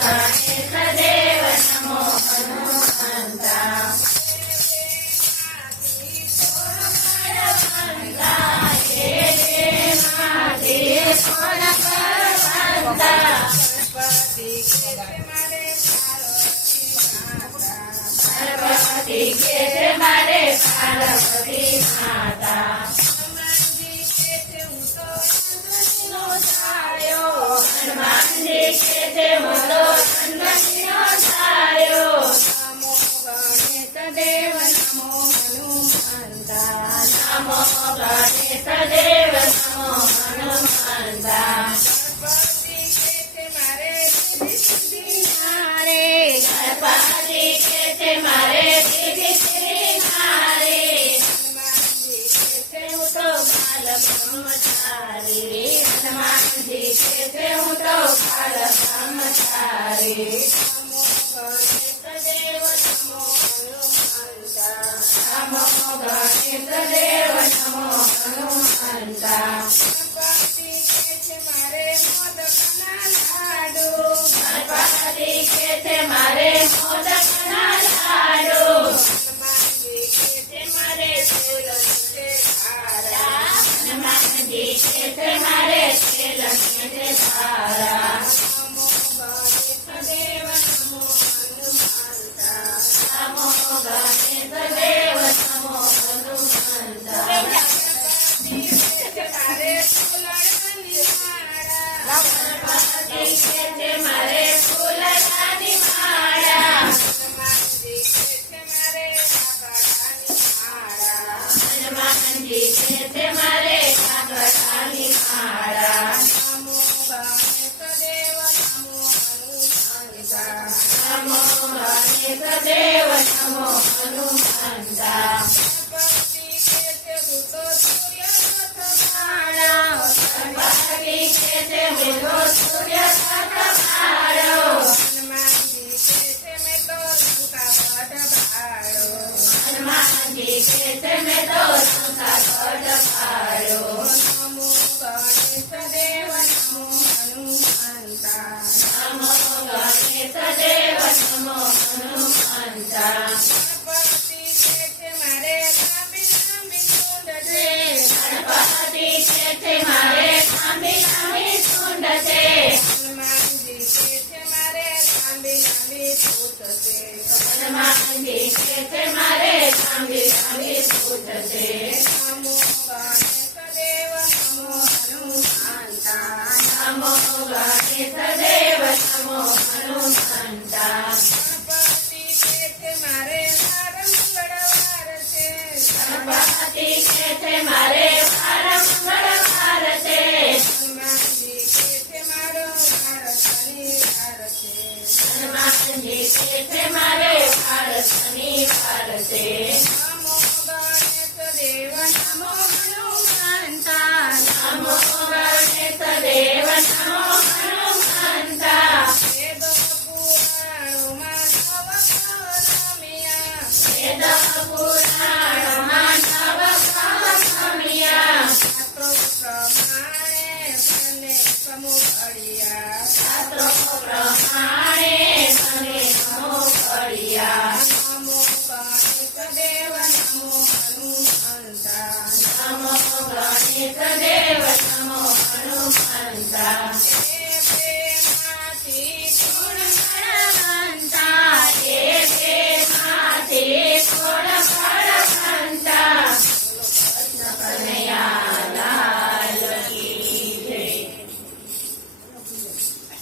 ગણેશદેવ નમો હનુમંતા पार्वती के थे मारे पार्वती माता हनुमान जी के थे मोलो हनुमतिनो छायो नमो गणेश देव नमो हनुमंता नमो गणेश देव नमो हनुमंता गणपति के थे मारे गणपति के थे मारे दीदी श्री मारे हनुमान जी के थे हूँ तो बाल ब्रह्मचारी हनुमान जी के थे हूँ तो बाल ब्रह्मचारी नमो गणेश देव नमो हनुमंता नमो गणेश देव नमो हनुमंता गणपति के थे मारे मोदक ना लाडू गणपति के थे मारे मोदक ना लाडू हनुमान जी के थे मारे तेल से धारा हनुमान जी के थे मारे तेल से धारा नमो गणेश देव नमो हनुमंता नमो गणेश देव नमो हनुमंता गणपति के थे मारे फूलड़ानी माला गणपति के थे मारे फूलड़ानी माला हनुमान जी के थे मारे काकड़ानी माला हनुमान जी के थे मारे काकड़ानी माला नमो गणेश देव नमो हनुमंता नमो गणेश देव नमो हनुमंता गणपति के थे भूतो सूर्य रथ भाला गणपति के थे भूतो सूर्य रथ भालो हनुमान जी के थे मैं तो लंका गढ़ भालो हनुमान जी के थे मैं तो लंका गढ़ भालो नमो गणेश देव नमो हनुमंता नमो गणेश देव नमो हनुमंता गणपति के थे मारे लांबी लांबी सूंड छे गणपति के थे मारे लांबी लांबी सूंड छे हनुमान जी के थे मारे लांबी लांबी पूछ छे हनुमान जी के थे मारे लांबी लांबी पूछ छे नमो गणेश देव नमो हनुमंता नमो गणेश देव नमो हनुमंता गणपति के थे मारे मंगलवार छे गणपति के थे मारे मंगलवार छे हनुमान जी के थे मारो वार शनिवार छे हनुमान जी के थे मारे वार शनिवार छे नमो गणेश देव नमो